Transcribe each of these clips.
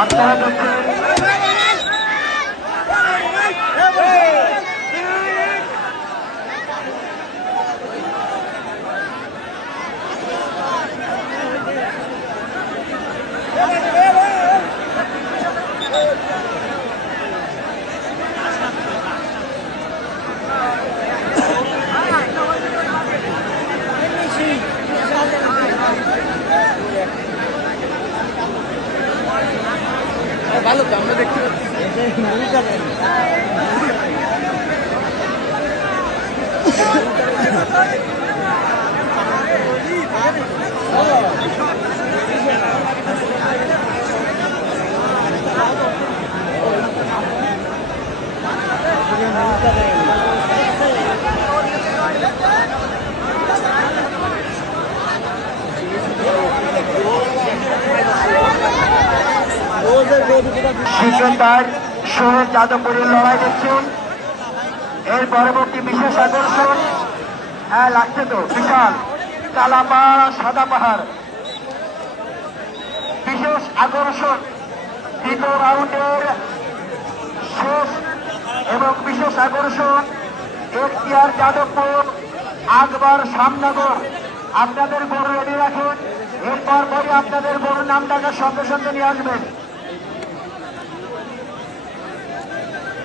আপনারা দেখছেন ভালো তো আমরা দেখতে সিকন্দার সোহেল যাদবপুরের লড়াই দেখছেন। এর পরবর্তী বিশেষ আকর্ষণ, হ্যাঁ লাগছে তো, বিশাল কালাপাড়া সাদা পাহাড় বিশেষ আকর্ষণ। দ্বিতীয় রাউন্ডের শেষ এবং বিশেষ আকর্ষণ এখতিয়ার যাদবপুর আকবর শ্যামনগর। আপনাদের গরু রেডি রাখুন, এরপর পরে আপনাদের গরুর নাম ডাকার সঙ্গে সঙ্গে নিয়ে আসবেন।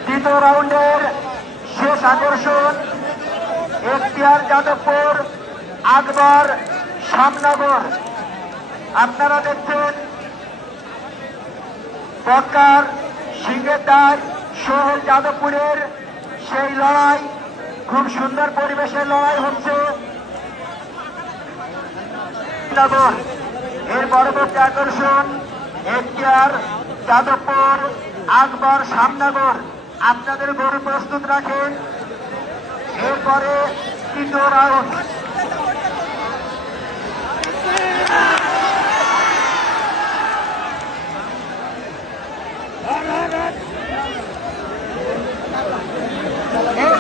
দ্বিতীয় রাউন্ডের শেষ আকর্ষণ এখতিয়ার যাদবপুর আকবর শ্যামনগর। আপনারা দেখছেন বক্কার সিংহের দায় সোহেল যাদবপুরের সেই লড়াই, খুব সুন্দর পরিবেশের লড়াই হচ্ছে। এর পরবর্তী আকর্ষণ এখতিয়ার যাদবপুর আকবর শ্যামনগর। আপনাদের গরু প্রস্তুত রাখেন, এরপরে তৃতীয় রাউন্ড।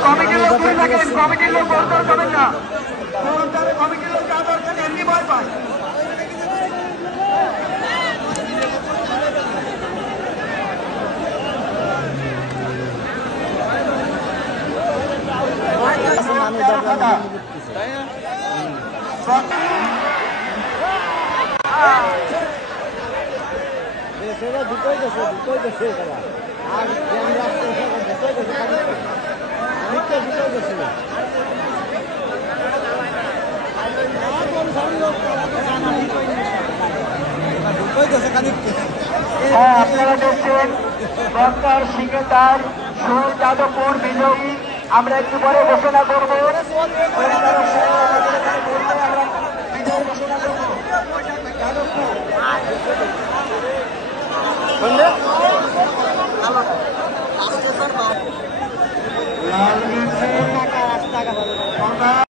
কমিটির লোক ধরে থাকেন, কমিটির লোক বলতে যাবেন না, কমিটির লোক যা দরকার এমনি ভয় পায়। দুটোই দেশে আর আপনারা দেখছেন বক্কার সিংহের সোহেল যাদবপুর বিজয়ী। আমরা একটু পরে ঘোষণা করবো, বিজয় ঘোষণা করবো।